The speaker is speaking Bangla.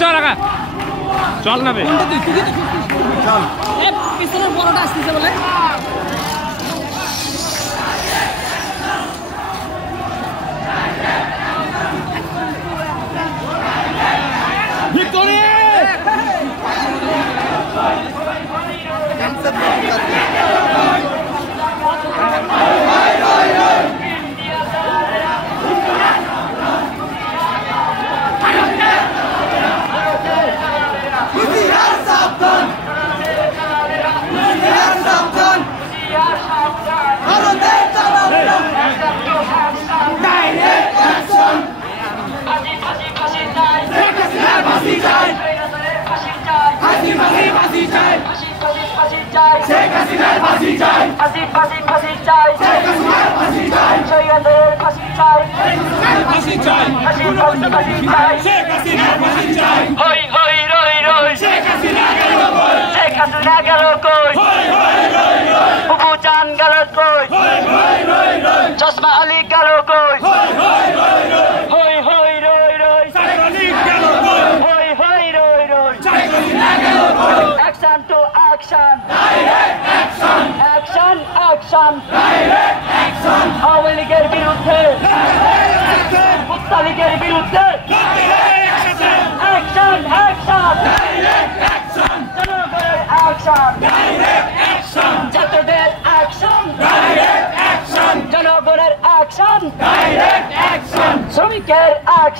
চল আগা চল না বে চল এ পিছনের বড়টা আসছে বলে ভিক্টোরি চশমা আলী গেল কই Action to action. Direct action. Action, action. Direct action. Awami লীগের বিরুদ্ধে মুক্তা লীগের বিরুদ্ধে Action, action. Direct action. জনগণের action. Direct action. ছাত্রদের action. Direct action. জনগণের action. Direct action. শ্রমিকের action.